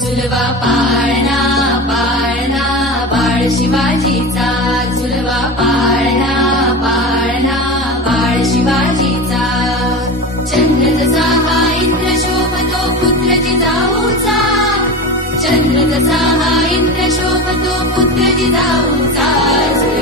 झुलवा पाळणा पाळणा बाळ शिवाजीचा, झुलवा पाळणा पाळणा बाळ शिवाजीचा. चंद्र जसा हा इंद्र शोभतो पुत्र जिजाऊचा, चंद्र जसा हा इंद्र शोभतो पुत्र जिजाऊचा.